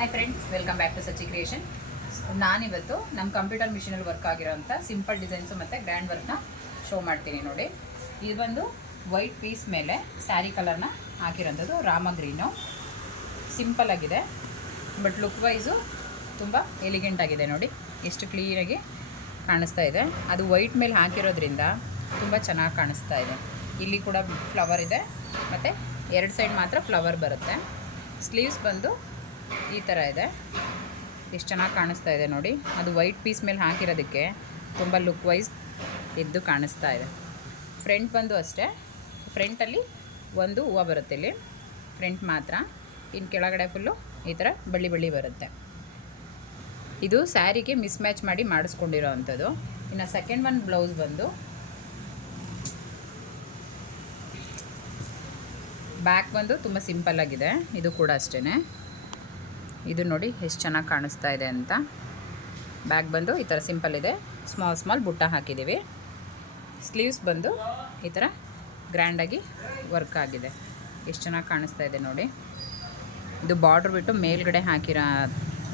Hi friends, welcome back to Sachi creation. ನಾನಿವತ್ತು ನಮ್ಮ computer ಮಿಷಿನಲ್ಲಿ ವರ್ಕ್ ಆಗಿರೋಂಥ ಸಿಂಪಲ್ ಡಿಸೈನ್ಸು ಮತ್ತು ಗ್ರ್ಯಾಂಡ್ ವರ್ಕ್ನ ಶೋ ಮಾಡ್ತೀನಿ ನೋಡಿ. ಇದು ಬಂದು ವೈಟ್ ಪೀಸ್ ಮೇಲೆ ಸ್ಯಾರಿ ಕಲರ್ನ ಹಾಕಿರೋಂಥದ್ದು, ರಾಮ ಗ್ರೀನು. ಸಿಂಪಲ್ ಆಗಿದೆ, ಬಟ್ ಲುಕ್ ವೈಸು ತುಂಬ ಎಲಿಗೆಂಟ್ ಆಗಿದೆ ನೋಡಿ. ಎಷ್ಟು ಕ್ಲೀನಾಗಿ ಕಾಣಿಸ್ತಾ ಇದೆ. ಅದು ವೈಟ್ ಮೇಲೆ ಹಾಕಿರೋದ್ರಿಂದ ತುಂಬ ಚೆನ್ನಾಗಿ ಕಾಣಿಸ್ತಾ ಇದೆ. ಇಲ್ಲಿ ಕೂಡ ಫ್ಲವರ್ ಇದೆ ಮತ್ತು ಎರಡು ಸೈಡ್ ಮಾತ್ರ ಫ್ಲವರ್ ಬರುತ್ತೆ. ಸ್ಲೀವ್ಸ್ ಬಂದು ಈ ಥರ ಇದೆ. ಎಷ್ಟು ಚೆನ್ನಾಗಿ ಕಾಣಿಸ್ತಾ ಇದೆ ನೋಡಿ. ಅದು ವೈಟ್ ಪೀಸ್ ಮೇಲೆ ಹಾಕಿರೋದಕ್ಕೆ ತುಂಬ ಲುಕ್ ವೈಸ್ ಎದ್ದು ಕಾಣಿಸ್ತಾ ಇದೆ. ಫ್ರಂಟ್ ಬಂದು ಅಷ್ಟೇ, ಫ್ರಂಟಲ್ಲಿ ಒಂದು ಹೂವು ಬರುತ್ತೆ ಇಲ್ಲಿ, ಫ್ರಂಟ್ ಮಾತ್ರ. ಇನ್ನು ಕೆಳಗಡೆ ಫುಲ್ಲು ಈ ಥರ ಬಳ್ಳಿ ಬಳ್ಳಿ ಬರುತ್ತೆ. ಇದು ಸ್ಯಾರಿಗೆ ಮಿಸ್ ಮ್ಯಾಚ್ ಮಾಡಿ ಮಾಡಿಸ್ಕೊಂಡಿರೋ ಅಂಥದ್ದು. ಇನ್ನು ಸೆಕೆಂಡ್ ಒನ್ ಬ್ಲೌಸ್ ಬಂದು ಬ್ಯಾಕ್ ಬಂದು ತುಂಬ ಸಿಂಪಲ್ಲಾಗಿದೆ. ಇದು ಕೂಡ ಅಷ್ಟೇ. ಇದು ನೋಡಿ ಎಷ್ಟು ಚೆನ್ನಾಗಿ ಕಾಣಿಸ್ತಾ ಇದೆ ಅಂತ. ಬ್ಯಾಕ್ ಬಂದು ಈ ಥರ ಸಿಂಪಲ್ ಇದೆ, ಸ್ಮಾಲ್ ಬುಟ್ಟ ಹಾಕಿದ್ದೀವಿ. ಸ್ಲೀವ್ಸ್ ಬಂದು ಈ ಥರ ಗ್ರ್ಯಾಂಡಾಗಿ ವರ್ಕ್ ಆಗಿದೆ. ಎಷ್ಟು ಚೆನ್ನಾಗಿ ಕಾಣಿಸ್ತಾ ಇದೆ ನೋಡಿ. ಇದು ಬಾರ್ಡ್ರ್ ಬಿಟ್ಟು ಮೇಲ್ಗಡೆ ಹಾಕಿರೋ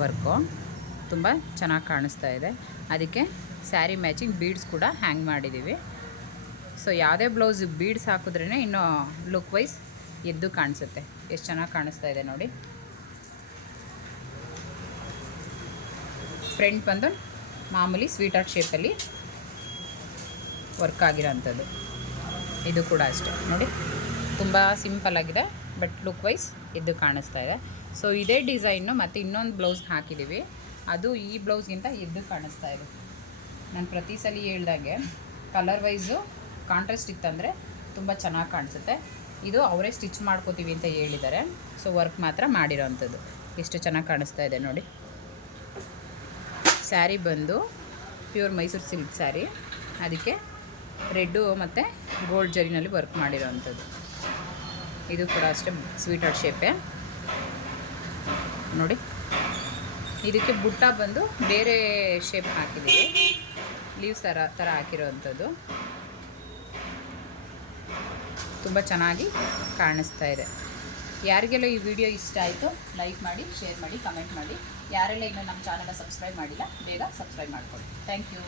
ವರ್ಕು ತುಂಬ ಚೆನ್ನಾಗಿ ಕಾಣಿಸ್ತಾ ಇದೆ. ಅದಕ್ಕೆ ಸ್ಯಾರಿ ಮ್ಯಾಚಿಂಗ್ ಬೀಡ್ಸ್ ಕೂಡ ಹ್ಯಾಂಗ್ ಮಾಡಿದ್ದೀವಿ. ಸೊ ಯಾವುದೇ ಬ್ಲೌಸ್ ಬೀಡ್ಸ್ ಹಾಕಿದ್ರೇ ಇನ್ನೂ ಲುಕ್ ವೈಸ್ ಎದ್ದು ಕಾಣಿಸುತ್ತೆ. ಎಷ್ಟು ಚೆನ್ನಾಗಿ ಕಾಣಿಸ್ತಾ ಇದೆ ನೋಡಿ. ಫ್ರಂಟ್ ಬಂದು ಮಾಮೂಲಿ ಸ್ವೀಟ್ ಆರ್ಟ್ ಶೇಪಲ್ಲಿ ವರ್ಕ್ ಆಗಿರೋಂಥದ್ದು. ಇದು ಕೂಡ ಅಷ್ಟೇ ನೋಡಿ, ತುಂಬ ಸಿಂಪಲ್ಲಾಗಿದೆ, ಬಟ್ ಲುಕ್ ವೈಸ್ ಎದ್ದು ಕಾಣಿಸ್ತಾ ಇದೆ. ಸೊ ಇದೇ ಡಿಸೈನು ಮತ್ತು ಇನ್ನೊಂದು ಬ್ಲೌಸ್ ಹಾಕಿದ್ದೀವಿ, ಅದು ಈ ಬ್ಲೌಸ್ಗಿಂತ ಎದ್ದು ಕಾಣಿಸ್ತಾ ಇದೆ. ನಾನು ಪ್ರತಿ ಸಲ ಹೇಳ್ದಾಗೆ ಕಲರ್ ವೈಸು ಕಾಂಟ್ರಾಸ್ಟ್ ಇತ್ತಂದರೆ ತುಂಬ ಚೆನ್ನಾಗಿ ಕಾಣಿಸುತ್ತೆ. ಇದು ಅವರೇ ಸ್ಟಿಚ್ ಮಾಡ್ಕೋತೀವಿ ಅಂತ ಹೇಳಿದ್ದಾರೆ. ಸೊ ವರ್ಕ್ ಮಾತ್ರ ಮಾಡಿರೋ ಅಂಥದ್ದು. ಎಷ್ಟು ಚೆನ್ನಾಗಿ ಕಾಣಿಸ್ತಾ ಇದೆ ನೋಡಿ. ಸ್ಯಾರಿ ಬಂದು ಪ್ಯೂರ್ ಮೈಸೂರು ಸಿಲ್ಕ್ ಸ್ಯಾರಿ, ಅದಕ್ಕೆ ರೆಡ್ಡು ಮತ್ತು ಗೋಲ್ಡ್ ಜರಿನಲ್ಲಿ ವರ್ಕ್ ಮಾಡಿರೋ ಅಂಥದ್ದು. ಇದು ಕೂಡ ಅಷ್ಟೇ ಸ್ವೀಟ್ ಆರ್ಟ್ ಶೇಪೇ ನೋಡಿ. ಇದಕ್ಕೆ ಬುಟ್ಟ ಬಂದು ಬೇರೆ ಶೇಪ್ ಹಾಕಿದ್ದೀವಿ, ಲೀವ್ಸ್ ಥರ ಹಾಕಿರೋ ಅಂಥದ್ದು. ತುಂಬ ಚೆನ್ನಾಗಿ ಕಾಣಿಸ್ತಾ ಇದೆ. ಯಾರಿಗೆಲ್ಲ ಈ ವಿಡಿಯೋ ಇಷ್ಟ ಆಯಿತು ಲೈಕ್ ಮಾಡಿ, ಶೇರ್ ಮಾಡಿ, ಕಮೆಂಟ್ ಮಾಡಿ. ಯಾರೆಲ್ಲ ಇನ್ನೂ ನಮ್ಮ ಚಾನಲ್ನ ಸಬ್ಸ್ಕ್ರೈಬ್ ಮಾಡಿಲ್ಲ ಬೇಗ ಸಬ್ಸ್ಕ್ರೈಬ್ ಮಾಡ್ಕೊಳ್ಳಿ. Thank you.